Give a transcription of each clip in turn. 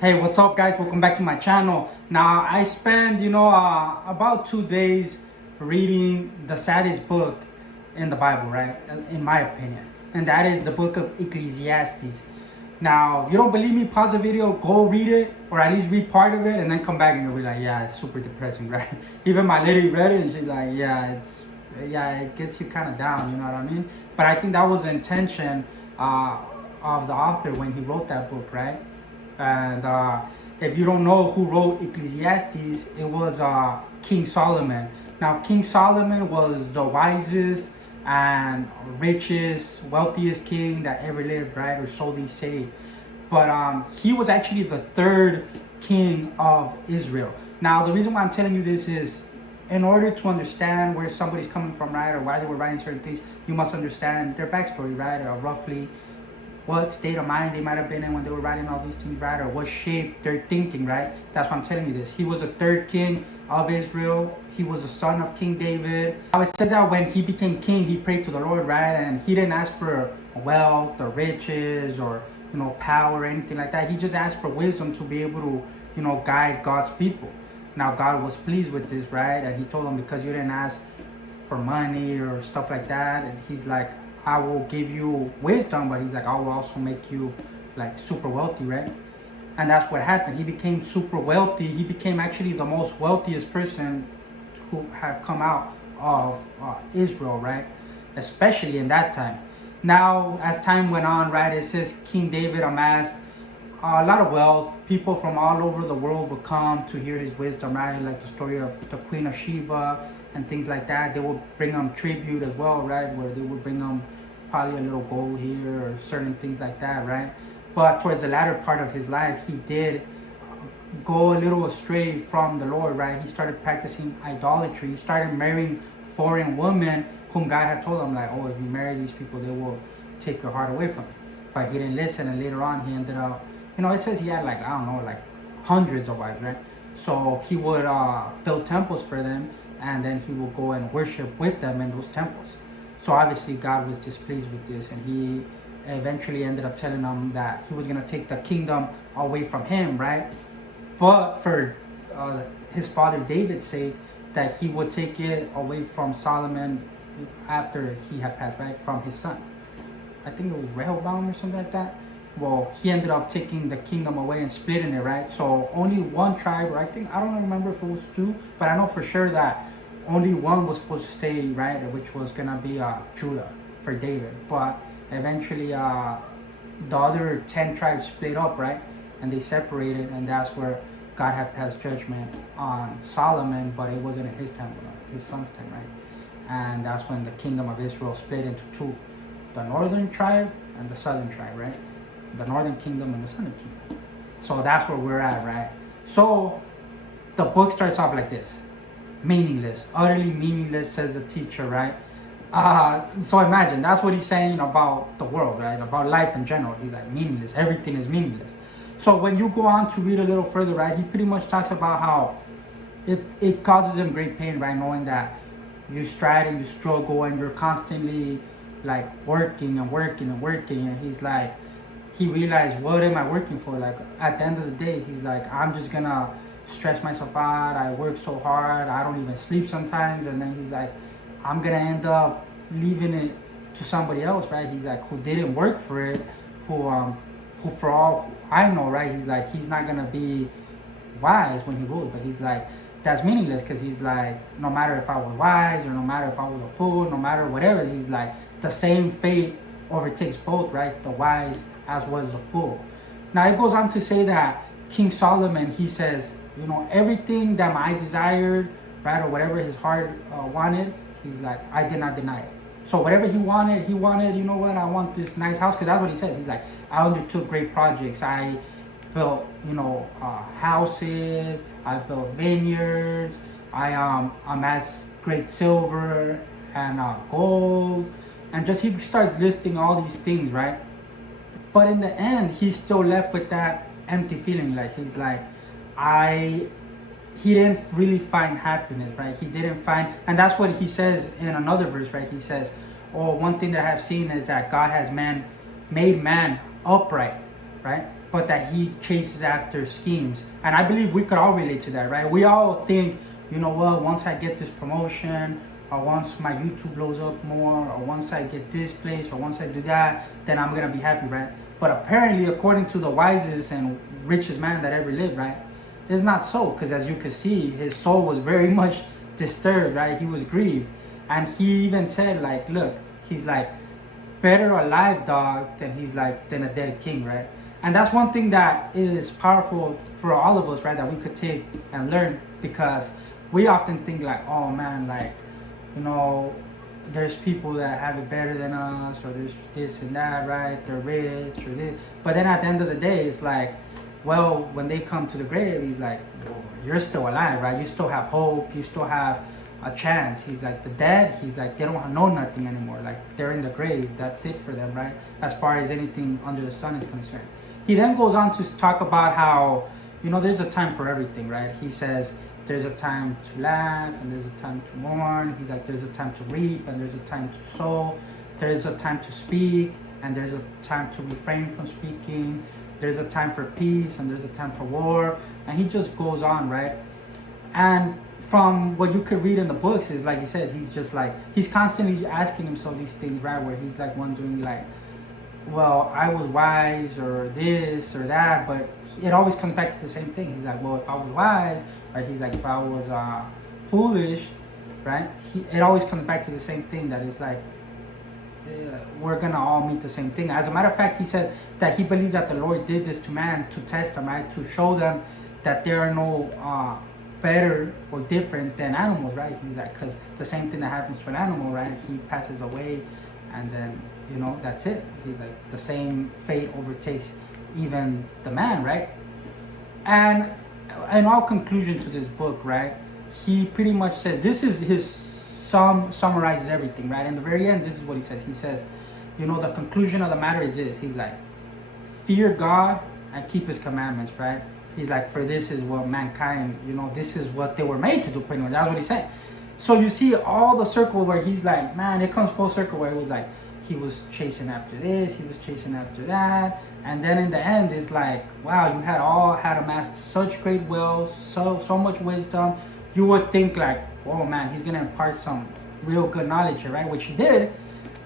Hey, what's up, guys? Welcome back to my channel. Now, I spent, about 2 days reading the saddest book in the Bible, right? In my opinion. And that is the book of Ecclesiastes. Now, if you don't believe me, pause the video, go read it, or at least read part of it, and then come back and you'll be like, yeah, it's super depressing, right? Even my lady read it, and she's like, it gets you kind of down, you know what I mean? But I think that was the intention of the author when he wrote that book, right? And if you don't know who wrote Ecclesiastes, it was King Solomon. Now, King Solomon was the wisest and richest, wealthiest king that ever lived, right? Or so they say. But he was actually the third king of Israel. Now, the reason why I'm telling you this is in order to understand where somebody's coming from, right? Or why they were writing certain things, you must understand their backstory, right? Or roughly what state of mind they might have been in when they were writing all these things, right? Or what shape they're thinking, right? That's why I'm telling you this. He was the third king of Israel. He was the son of King David. Now it says that when he became king, he prayed to the Lord, right? And he didn't ask for wealth or riches or, power or anything like that. He just asked for wisdom to be able to, guide God's people. Now God was pleased with this, right? And he told him, because you didn't ask for money or stuff like that, and he's like, I will give you wisdom, but he's like, I will also make you like super wealthy, right? And that's what happened. He became super wealthy. He became actually the most wealthiest person who had come out of Israel, right? Especially in that time. Now, as time went on, right, it says King David amassed a lot of wealth. People from all over the world would come to hear his wisdom, right? Like the story of the Queen of Sheba and things like that. They would bring him tribute as well, right? Where they would bring him probably a little gold here or certain things like that, right? But towards the latter part of his life, he did go a little astray from the Lord, right? He started practicing idolatry. He started marrying foreign women whom God had told him, like, oh, if you marry these people, they will take your heart away from you. But he didn't listen, and later on, he ended up, it says he had like hundreds of wives, right? So he would build temples for them, and then he would go and worship with them in those temples. So obviously God was displeased with this, and he eventually ended up telling them that he was going to take the kingdom away from him, right? But for his father David's sake, that he would take it away from Solomon after he had passed, right? From his son. I think it was Rehoboam or something like that. Well, he ended up taking the kingdom away and splitting it, right? So only one tribe, or I don't remember if it was two, but I know for sure that only one was supposed to stay, right? Which was gonna be Judah for David. But eventually the other 10 tribes split up, right? And they separated, and that's where God had passed judgment on Solomon, but it wasn't in his time, his son's time, right? And that's when the kingdom of Israel split into two. The northern tribe and the southern tribe, right? The northern kingdom and the southern kingdom. So that's where we're at, right? So the book starts off like this. Meaningless, utterly meaningless, says the teacher, right? So imagine, that's what he's saying about the world, right? About life in general. He's like, meaningless, everything is meaningless. So when you go on to read a little further, right, he pretty much talks about how it causes him great pain, right? Knowing that you strive and you struggle and you're constantly like working and working and working. And he's like, he realized, what am I working for? Like at the end of the day, he's like, I'm just gonna stress myself out. I work so hard. I don't even sleep sometimes. And then he's like, I'm gonna end up leaving it to somebody else, right? He's like, who didn't work for it, who for all I know, right? He's like, he's not gonna be wise when he rules, but he's like, that's meaningless, because he's like, no matter if I was wise or no matter if I was a fool, no matter whatever, he's like, the same fate overtakes both, right? The wise as well as the fool. Now it goes on to say that King Solomon, he says, everything that my eye desired, right, or whatever his heart wanted, he's like, I did not deny it. So whatever he wanted, I want this nice house, because that's what he says. He's like, I undertook great projects. I built, houses. I built vineyards. I amassed great silver and gold, and just he starts listing all these things, right? But in the end, he's still left with that empty feeling. Like he's like, he didn't really find happiness, right? He didn't find, and that's what he says in another verse, right? He says, oh, one thing that I have seen is that God has made man upright, right? but that he chases after schemes. And I believe we could all relate to that, right? We all think, you know what, once I get this promotion, or once my YouTube blows up more, or once I get this place, or once I do that, then I'm gonna be happy, right? But apparently, according to the wisest and richest man that ever lived, right, it's not so. Because as you can see, his soul was very much disturbed, right? He was grieved. And he even said, like, look, he's like, better alive, dog, than a dead king, right? And that's one thing that is powerful for all of us, right? That we could take and learn, because we often think like, oh man, like, you know, there's people that have it better than us, or there's this and that, right? They're rich or this. But then at the end of the day, it's like, well, when they come to the grave, he's like, well, you're still alive, right? You still have hope. You still have a chance. He's like, the dead, he's like, they don't know nothing anymore. Like, they're in the grave. That's it for them, right? As far as anything under the sun is concerned. He then goes on to talk about how, you know, there's a time for everything, right? He says, there's a time to laugh, and there's a time to mourn. He's like, there's a time to reap, and there's a time to sow. There's a time to speak, and there's a time to refrain from speaking. There's a time for peace, and there's a time for war. And he just goes on, right? And from what you could read in the books is, like he said, he's just like, he's constantly asking himself these things, right? Where he's like wondering like, well, I was wise, or this or that, but it always comes back to the same thing. He's like, well, if I was wise, right? He's like, if I was foolish, right? It always comes back to the same thing, that is like, we're gonna all meet the same thing. As a matter of fact, he says that he believes that the Lord did this to man to test them, right? To show them that there are no better or different than animals, right? He's like, because the same thing that happens to an animal, right? He passes away, and then, you know, that's it. He's like, the same fate overtakes even the man, right? And in all conclusion to this book, right, he pretty much says, this is his summarizes everything, right? In the very end, this is what he says. He says, you know, the conclusion of the matter is this. He's like, fear God and keep his commandments, right? He's like, for this is what mankind, you know, this is what they were made to do, pretty much. That's what he said. So you see all the circle where he's like, man, it comes full circle, where it was like, he was chasing after this, he was chasing after that, and then in the end, it's like, wow, you had amassed such great wealth, so much wisdom. You would think like, oh man, he's gonna impart some real good knowledge here, right? Which he did,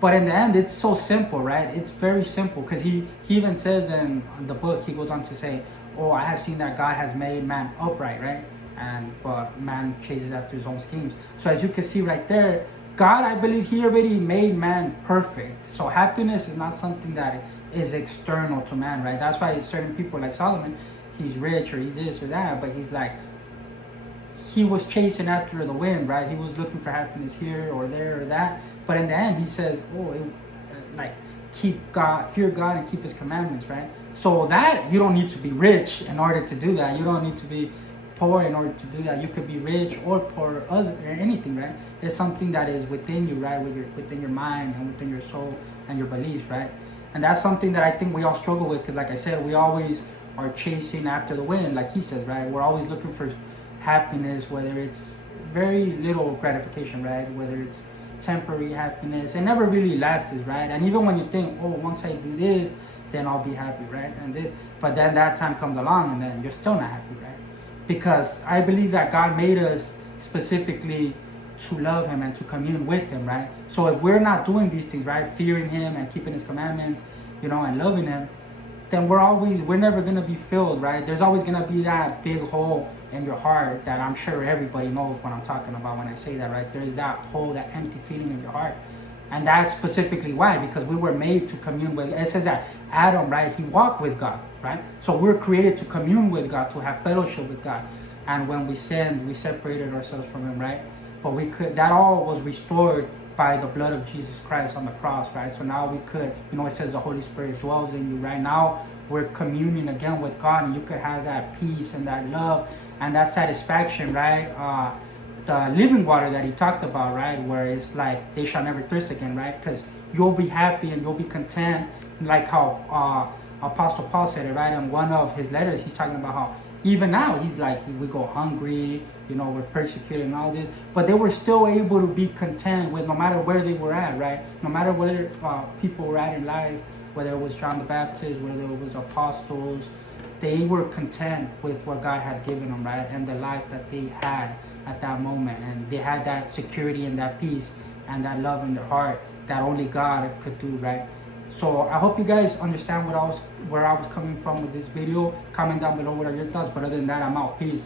but in the end, it's so simple, right? It's very simple, because he even says in the book, he goes on to say, oh, I have seen that God has made man upright, right? But man chases after his own schemes. So as you can see right there, God, I believe he already made man perfect. So happiness is not something that is external to man, right? That's why certain people like Solomon, he's rich or he's this or that, but he's like, he was chasing after the wind, right? He was looking for happiness here or there or that. But in the end, he says, fear God and keep his commandments, right? So that, you don't need to be rich in order to do that. You don't need to be poor in order to do that. You could be rich or poor or anything, right? It's something that is within you, right? Within your mind and within your soul and your beliefs, right? And that's something that I think we all struggle with, because like I said, we always are chasing after the wind, like he says, right? We're always looking for happiness, whether it's very little gratification, right? Whether it's temporary happiness, it never really lasts, right? And even when you think, oh, once I do this, then I'll be happy, right? And this, but then that time comes along, and then you're still not happy, right? Because I believe that God made us specifically to love him and to commune with him, right? So if we're not doing these things, right, fearing him and keeping his commandments, you know, and loving him, then we're never gonna be filled, right? There's always gonna be that big hole in your heart that I'm sure everybody knows what I'm talking about when I say that, right? There's that hole, that empty feeling in your heart. And that's specifically why, because we were made to commune with, it says that Adam, right, he walked with God, right? So we're created to commune with God, to have fellowship with God. And when we sinned, we separated ourselves from him, right? But that all was restored by the blood of Jesus Christ on the cross, right? So now we could, you know, it says the Holy Spirit dwells in you, right? Now we're communing again with God, and you could have that peace and that love and that satisfaction, right? The living water that he talked about, right? Where it's like, they shall never thirst again, right? Because you'll be happy and you'll be content, like how Apostle Paul said it, right? In one of his letters, he's talking about how even now, he's like, we go hungry, you know, we're persecuted and all this, but they were still able to be content with no matter where they were at, right? No matter where people were at in life, whether it was John the Baptist, whether it was apostles, they were content with what God had given them, right? And the life that they had at that moment. And they had that security and that peace and that love in their heart that only God could do, right? So I hope you guys understand where I was coming from with this video. Comment down below what are your thoughts. But other than that, I'm out. Peace.